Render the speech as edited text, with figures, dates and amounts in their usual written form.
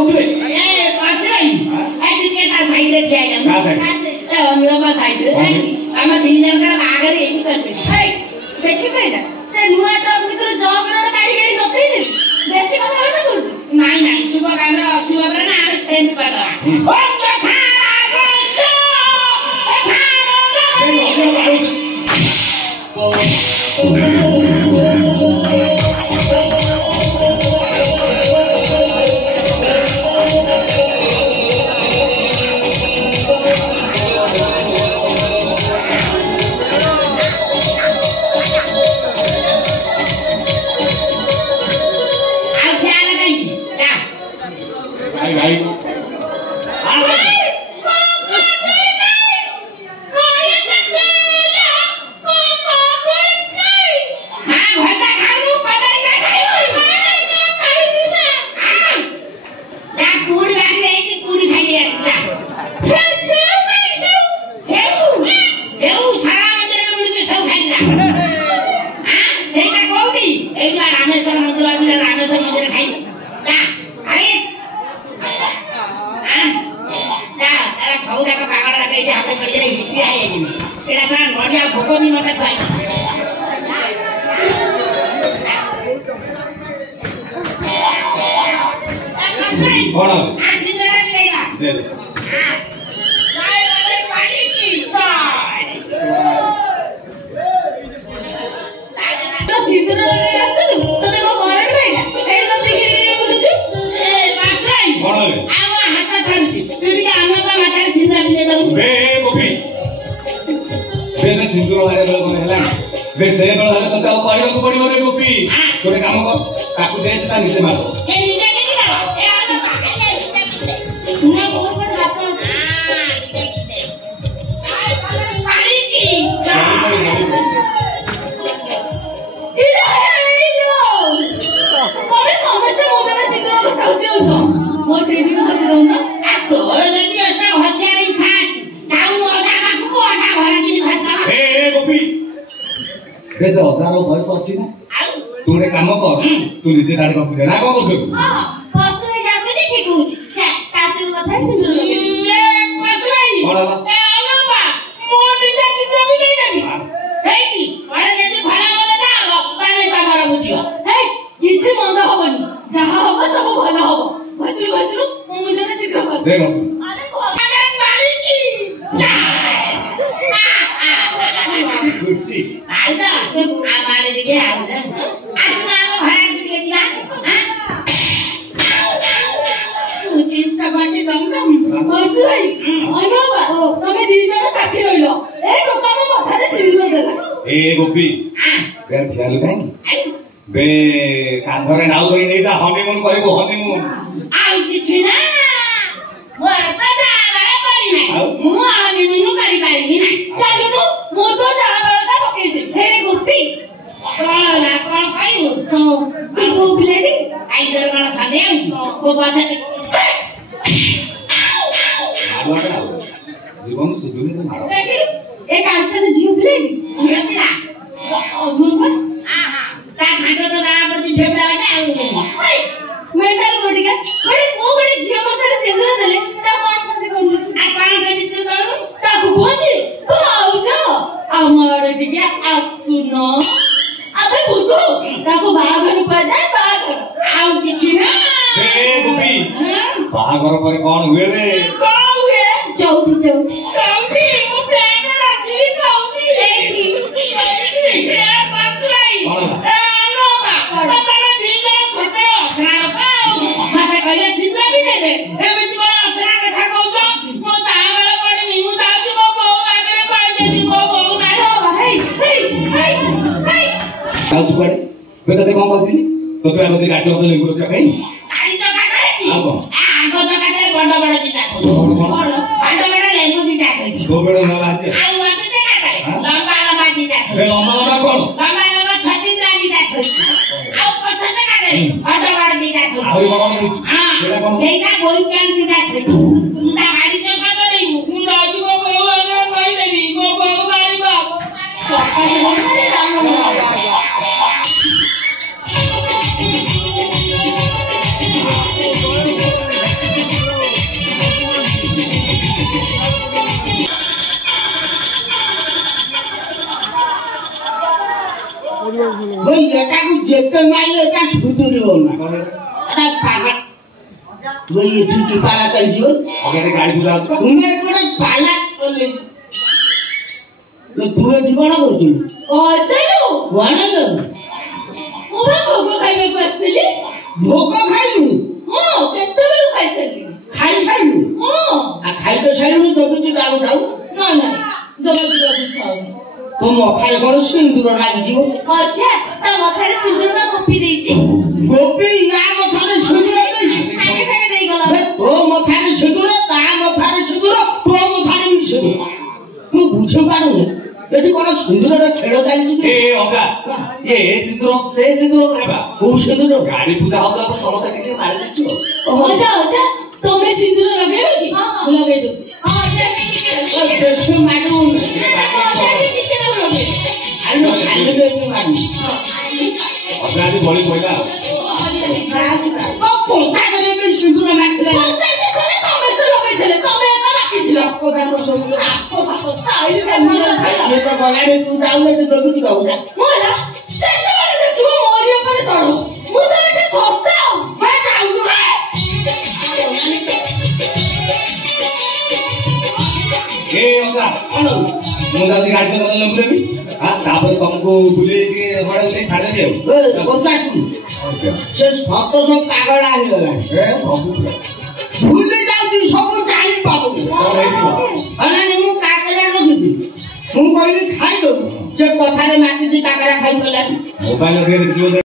କହୁଥିଲେ ଏ ପାସେ ଭାଇ ଏ ଟିକେ ତା ସାଇଡ୍ ରେ ଠିଆ ହେଇଯାଉ କା ସାଇଡ୍ ଏ ଅନୁଭବ ସାଇଡ୍ ରେ ଆମ ଦି ଜଣଙ୍କର ବାହାଘର ଏଇଠି କରିବେ ହେଇ ଦେଖି ପାଇଲା ସେ ନୂଆ ଟ୍ରକ୍ ଭିତରୁ ଜଗର କାଢି କାଢି ନତେଇଲେ ବେଶୀ କଥା ବାର୍ତ୍ତା କରୁଛୁ ନାଇଁ ନାଇଁ ଶୁଭ କାମରେ ଅଶୁଭ ପରେ ନା ଆମେ ସେମିତି କରିଦବା ना अरे पागल वो ये ठीक पाला कर दियो अगे गाड़ी बुझा होछ तुम्हें कोडे पाला ले तू ए ठिकाना करछु चलो वाना न ओबे भोग खाइबे को आस्तेली भोग खाइलु केते बेलु खाइ साइलु आ खाइ तो साइलु तो किछु दाउ दाउ ना जमा जमा छाउ तो मखारे कोन सिंदूर लागि दियो अच्छा ता मखारे सिंदूर ना गोपी देछि गोपी या मखारे सिंदूर देछि सागे सागे देई गला ओ मखारे सिंदूर ता मखारे सिंदूर तो मखारे सिंदूर मु बुझे पानु एठी कोन सिंदूर रे खेल चालि ए अगा ए सिंदूर से सिंदूर नेबा ओ सिंदूर गाड़ी बुझा होतला पर समस्त टिके मारि दिछु अच्छा तोमे सिंदूर लगेबे कि लगे दछि देशो मानु आलो आलो देशो मानु अगा जी बड़ी पहिला ओ पोता करे के सिंदूर मारले पंचायत सरे समस्त लगे देले तमे एका बाकी दिलो को दाम सब आपको भाषा स्टाइल का ये तो गलाडे तू जाउले तो दोगी बाबू जा मोला चंदा वाले देखो मोरिया पर चढ़ो मु तो बेटे सस्ता मैं काउ दुरे ए अगा हेलो मु दादी गाड़ी को लंबे भी हां तापर तुमको बुले के हड़े ले छाड़े दे ए कोता तू से भक्त सब पागल आनी गला ए सब भूले जाउती सब जानि पाबो अरे मु काकरा रखिदी मु कहली खाइ दो से कथारे माटी दी काकरा खाइ पला मोबाइल दे दियो